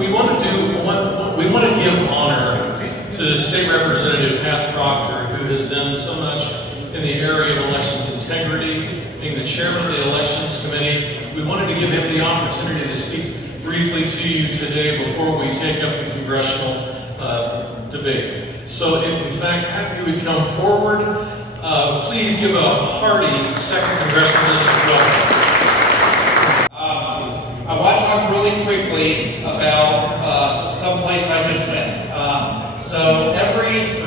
we want to give honor to State Representative Pat Proctor, who has done so much in the area of elections integrity, being the chairman of the Elections Committee. We wanted to give him the opportunity to speak briefly to you today before we take up the congressional debate. So if in fact Pat would come forward, please give a hearty 2nd Congressional District welcome. I want to talk really quickly about someplace I just went. So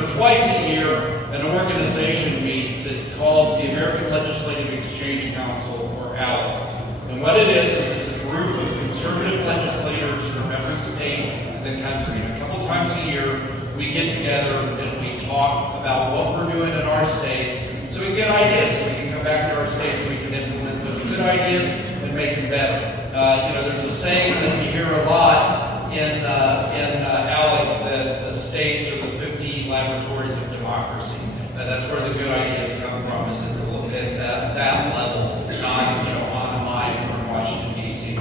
twice a year, an organization meets. It's called the American Legislative Exchange Council, or ALEC. And what it is it's a group of conservative legislators from every state in the country. And a couple times a year, we get together and we talk about what we're doing in our states, so we can get ideas, so we can come back to our states, so we can implement those good ideas and make them better. There's a saying that you hear a lot in ALEC that the states are the 50 laboratories of democracy. That's where the good ideas come from, is at that level, not on the line from Washington, D.C.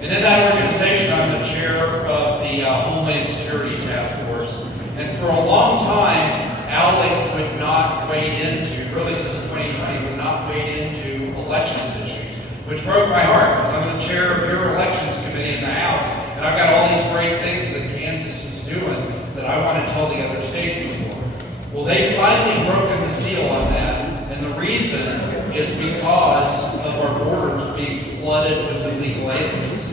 And in that organization, I'm the chair of the Homeland Security Task Force. And for a long time, ALEC would not wade into, really since 2020, would not wade into elections issues, which broke my heart, because I'm the chair of your Elections Committee in the House, and I've got all these great things that Kansas is doing that I want to tell the other states before. Well, they've finally broken the seal on that, and the reason is because of our borders being flooded with illegal aliens.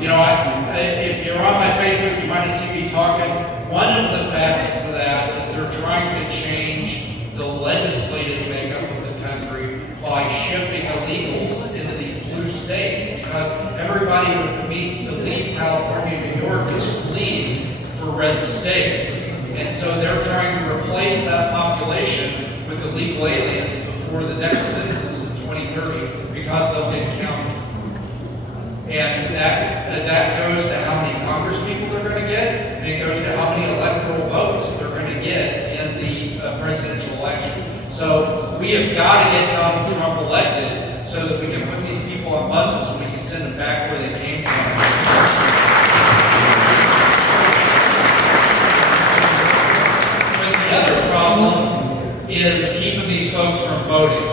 If you're on my Facebook, you might have seen me talking. One of the facets of that is they're trying to change the legislative makeup of the country by shipping illegals into these blue states, because everybody who needs to leave California and New York is fleeing for red states. And so they're trying to replace that population with illegal aliens before the next census in 2030, because they'll get counted. And that goes to how many Congress people they're going to get, and it goes to how many electoral votes they're going to get in the presidential election. So we have got to get Donald Trump elected so that we can put these people on buses and we can send them back where they came from. But the other problem is keeping these folks from voting.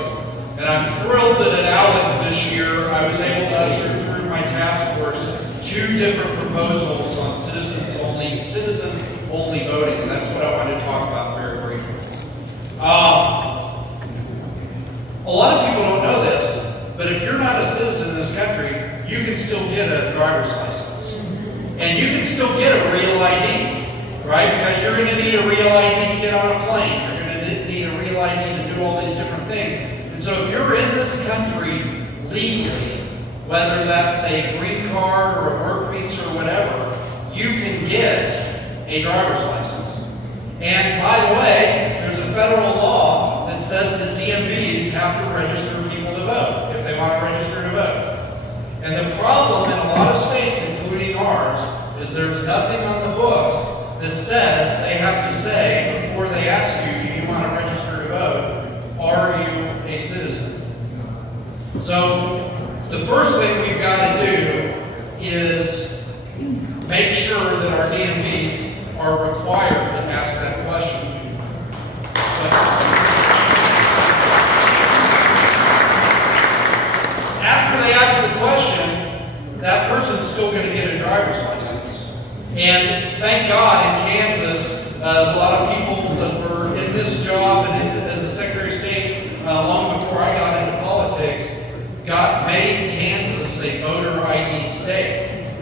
And I'm thrilled that at ALEC this year I was able to usher through my task force 2 different proposals on citizen-only voting. And that's what I wanted to talk about very briefly. A lot of people don't know this, but if you're not a citizen in this country, you can still get a driver's license. And you can still get a real ID, right? Because you're going to need a real ID to get on a plane. You're going to need a real ID to do all these different things. And so if you're in this country legally, whether that's a green card or a work visa or whatever, you can get a driver's license. And by the way, there's a federal law that says that DMVs have to register people to vote if they want to register to vote. And the problem in a lot of states, including ours, is there's nothing on the books that says they have to say before they ask you, do you want to register to vote, are you a citizen? So the first thing we've got to do is make sure that our DMVs are required to ask that question. After they ask the question, that person's still going to get a driver's license. And thank God in Kansas, a lot of people that were in this job and as a Secretary of State long before I got into politics, made Kansas a voter ID state.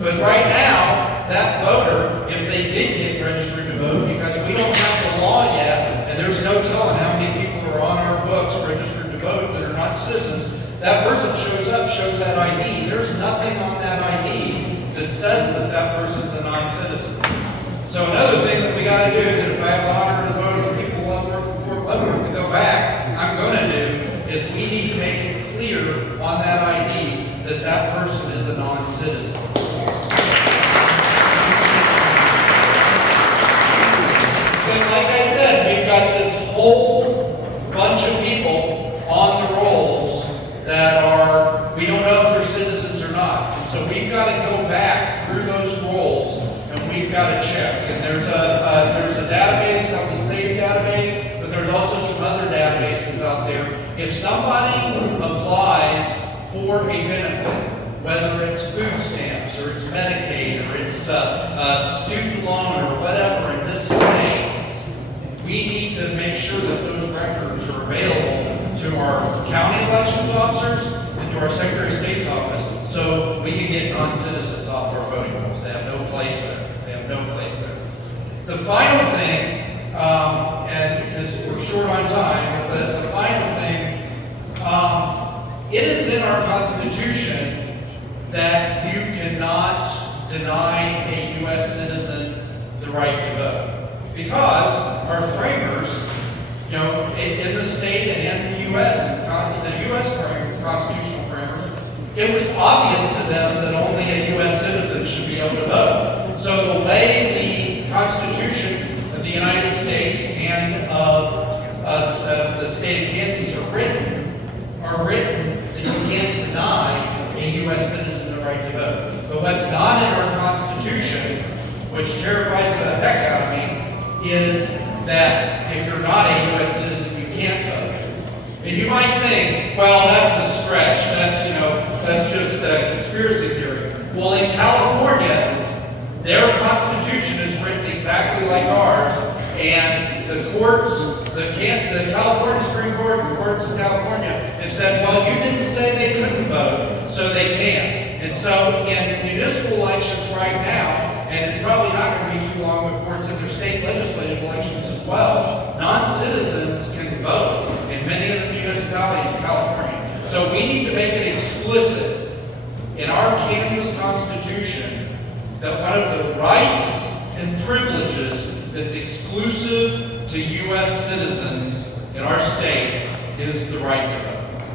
But right now, that voter, if they did get registered to vote, because we don't have the law yet, and there's no telling how many people are on our books registered to vote that are not citizens, that person shows up, shows that ID. There's nothing on that ID that says that that person's a non-citizen. So another thing that we got to do, that if I have the honor of the vote of the people of Fort Leavenworth to go back, I'm going to do, is we need to make it clear on that ID that that person is a non-citizen. But like I said, we've got this whole bunch of people on the rolls that we don't know if they're citizens or not. So we've got to go back got to check. And there's a database called the SAVE database, but there's also some other databases out there. If somebody applies for a benefit, whether it's food stamps or it's Medicaid or it's a student loan or whatever in this state, we need to make sure that those records are available to our county elections officers and to our Secretary of State's office, so we can get non-citizens off our voting rolls. They have no place there. They have no place there. The final thing, and because we're short on time, but the final thing, it is in our Constitution that you cannot deny a U.S. citizen the right to vote. Because our framers, you know, in the state and in the U.S. framers, constitutional framers, it was obvious to them that only a U.S. citizen should be able to vote. So the way the Constitution of the United States and of the state of Kansas are written that you can't deny a U.S. citizen the right to vote. But what's not in our Constitution, which terrifies the heck out of me, is that if you're not a U.S. citizen, you can't vote. And you might think, well, that's a stretch. That's just a conspiracy theory. Well, in California, their Constitution is written exactly like ours, and the courts, the California Supreme Court and courts in California have said, well, you didn't say they couldn't vote, so they can. And so in municipal elections right now, and it's probably not going to be too long before it's in their state legislative elections as well, non-citizens can vote in many of the municipalities in California. So we need to make it explicit in our Kansas Constitution that one of the rights and privileges that's exclusive to U.S. citizens in our state is the right to vote.